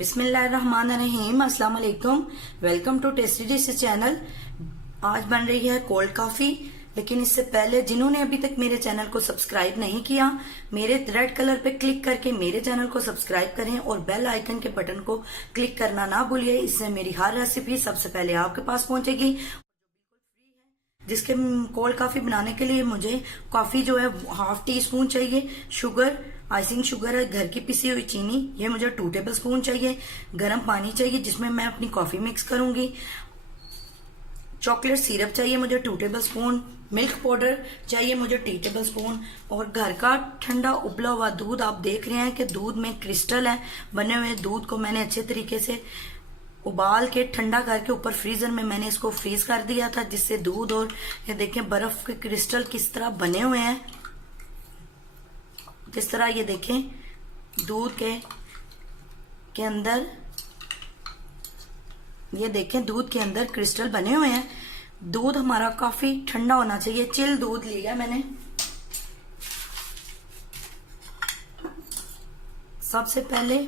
बिस्मिल्लाहिर्रहमानिर्रहीम। अस्सलाम वालेकुम। Welcome to tasty dish channel. आज बन रही है कोल्ड कॉफी। लेकिन इससे पहले जिन्होंने अभी तक मेरे चैनल को सब्सक्राइब नहीं किया, मेरे रेड कलर पे क्लिक करके मेरे चैनल को सब्सक्राइब करें और बेल आइकन के बटन को क्लिक करना ना भूलिए। इससे मेरी हर रेसिपी सबसे पहले आपके पास पहुंचेगी। जिसके कोल्ड कॉफी बनाने के लिए मुझे कॉफी जो है 1/2 टी-स्पून चाहिए, शुगर आइसिंग शुगर है, घर की पिसी हुई चीनी ये मुझे 2 टेबल स्पून चाहिए, गर्म पानी चाहिए जिसमें मैं अपनी कॉफी मिक्स करूंगी, चॉकलेट सिरप चाहिए मुझे 2 टेबल स्पून, मिल्क पाउडर चाहिए मुझे 3 टेबल स्पून और घर का ठंडा उबला हुआ दूध। आप देख रहे हैं कि दूध में क्रिस्टल है, बने हुए दूध को मैंने अच्छे तरीके से उबाल के ठंडा करके ऊपर फ्रीजर में मैंने इसको फ्रीज कर दिया था, जिससे दूध और ये देखें बर्फ के क्रिस्टल किस तरह बने हुए हैं। जिस तरह ये देखें दूध के अंदर, ये देखें दूध के अंदर क्रिस्टल बने हुए हैं। दूध हमारा काफी ठंडा होना चाहिए। चिल दूध लिया मैंने। सबसे पहले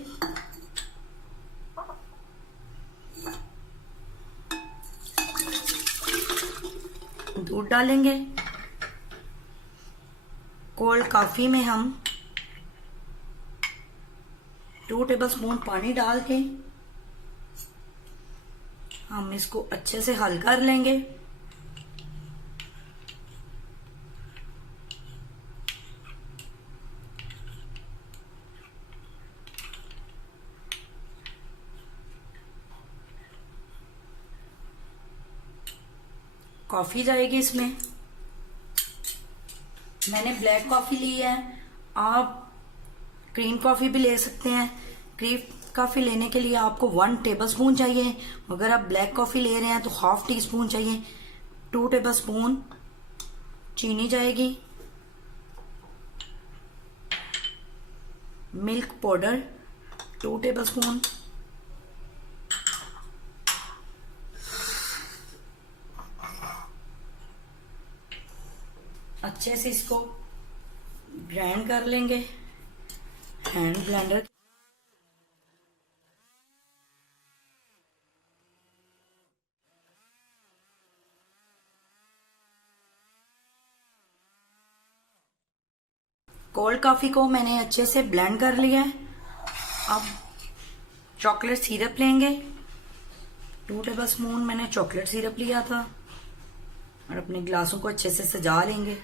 दूध डालेंगे। कोल्ड कॉफी में हम 2 टेबल स्पून पानी डाल के हम इसको अच्छे से हल कर लेंगे। कॉफी जाएगी इसमें। मैंने ब्लैक कॉफी ली है, आप ग्रीन कॉफी भी ले सकते हैं। ग्रीन कॉफी लेने के लिए आपको 1 टेबल स्पून चाहिए। अगर आप ब्लैक कॉफी ले रहे हैं तो 1/2 टी-स्पून चाहिए। 2 टेबल स्पून चीनी जाएगी, मिल्क पाउडर 2 टेबल स्पून, अच्छे से इसको ग्राइंड कर लेंगे हैंड ब्लेंडर। कोल्ड कॉफी को मैंने अच्छे से ब्लेंड कर लिया है। अब चॉकलेट सिरप लेंगे। 2 टेबल स्पून मैंने चॉकलेट सिरप लिया था और अपने गिलासों को अच्छे से सजा लेंगे।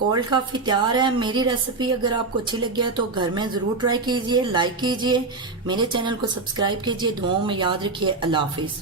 कोल्ड कॉफी तैयार है। मेरी रेसिपी अगर आपको अच्छी लगी है तो घर में जरूर ट्राई कीजिए, लाइक कीजिए, मेरे चैनल को सब्सक्राइब कीजिए। दुआओं में याद रखिए। अल्लाह हाफिज।